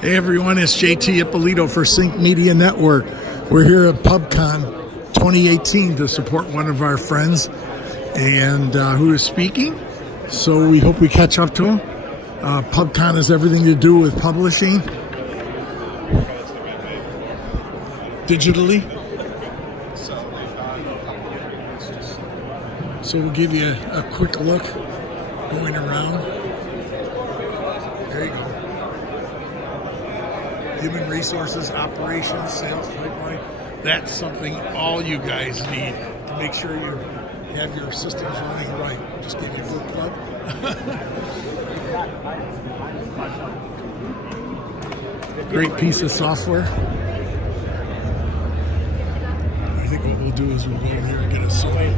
Hey everyone, it's JT Ippolito for Sync Media Network. We're here at Pubcon 2018 to support one of our friends and who is speaking. So we hope we catch up to him. Pubcon has everything to do with publishing digitally. So we'll give you a quick look going around. There you go. Human resources, operations, sales pipeline. That's something all you guys need to make sure you have your systems running right. Just give you a good plug. Great piece of software. I think what we'll do is we'll go over here and get a Sony.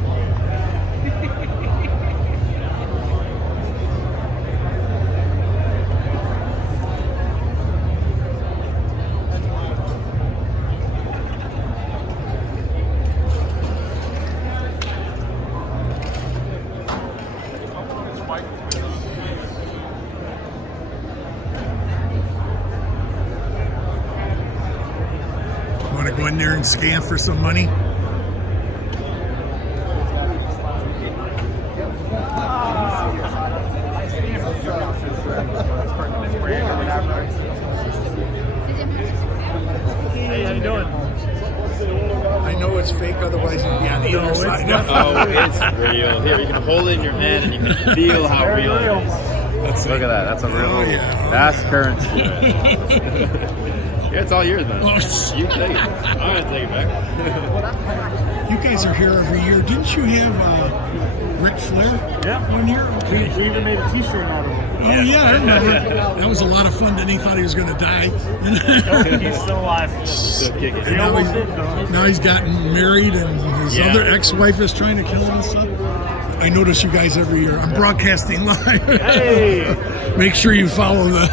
Want to go in there and scan for some money? Hey, how you doing? I know it's fake, otherwise you'd be on the other side. Oh, it's real. Here, you can hold it in your hand and you can feel how real it is. Look at that. That's a real. Oh, yeah. That's currency. Yeah, it's all yours, man. Oh, You take it. I'm gonna take it back. you guys are here every year. Didn't you have Ric Flair one year? Okay. We even made a T-shirt out of it. Oh, yeah, I remember. That was a lot of fun. Then he thought he was going to die. He's still alive. Still kicking. He almost did, though. Now he's gotten married, and his other ex-wife is trying to kill him and stuff. I notice you guys every year. I'm broadcasting live. Hey! Make sure you follow the...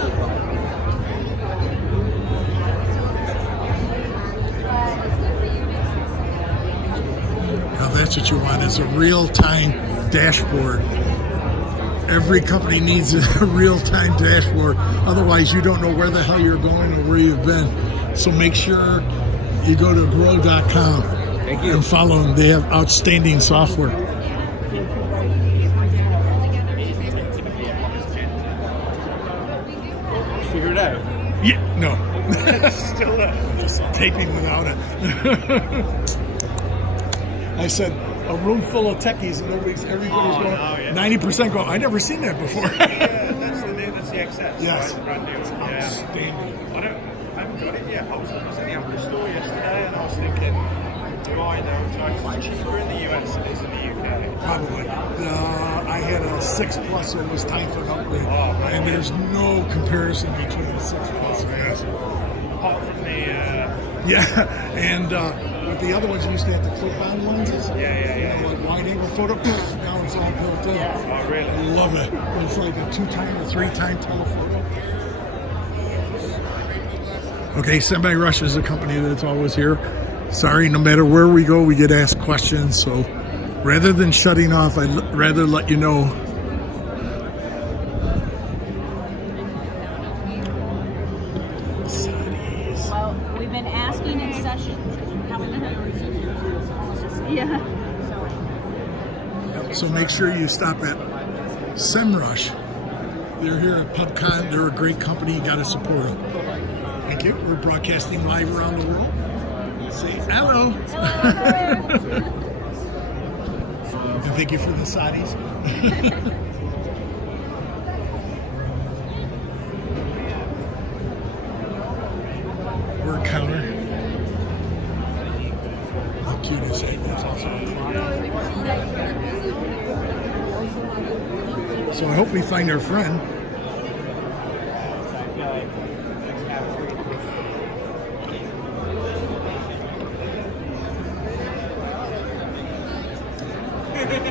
Now that's what you want, is a real-time dashboard. Every company needs a real-time dashboard. Otherwise, you don't know where the hell you're going or where you've been. So make sure you go to grow.com and follow them. They have outstanding software. Figure it out. Yeah, no. Still just taping without it. I said a room full of techies and everybody's going 90% go, I never seen that before. That's the XS. Yes. Right? Brand new. Outstanding. I haven't got it yet. I was in the Apple store yesterday and I was thinking, do I know it's much cheaper in the US than it is in the UK? Probably. I had a 6 Plus, so it was time for an upgrade. And there's no comparison between the 6 Plus and this. Apart from the Yeah, and with the other ones, you used to have to clip on lenses. yeah. Like wide angle photo. Now it's all built in. Oh, really? I love it. It's like a 2-time or 3-time telephoto. Okay, Semi-Rush is a company that's always here. Sorry, no matter where we go, we get asked questions. So rather than shutting off, I'd rather let you know. Well, we've been asking in sessions. Yeah. So make sure you stop at Semrush. They're here at Pubcon. They're a great company. You got to support them. Thank you. We're broadcasting live around the world. Say hello. And thank you for the Saudis. We're a counter. How cute is that? That's also a clock. So I hope we find our friend.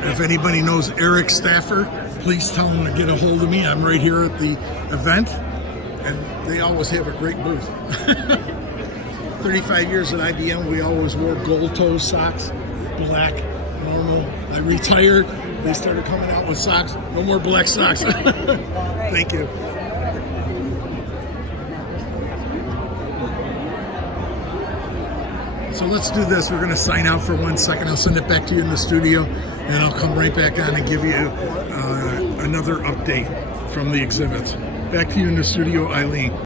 If anybody knows Eric Staffer, please tell him to get a hold of me. I'm right here at the event, and they always have a great booth. 35 years at IBM, we always wore gold toe socks, black, normal. I retired, They started coming out with socks. No more black socks. Thank you. So let's do this. We're going to sign out for 1 second. I'll send it back to you in the studio, and I'll come right back on and give you another update from the exhibits. Back to you in the studio, Eileen.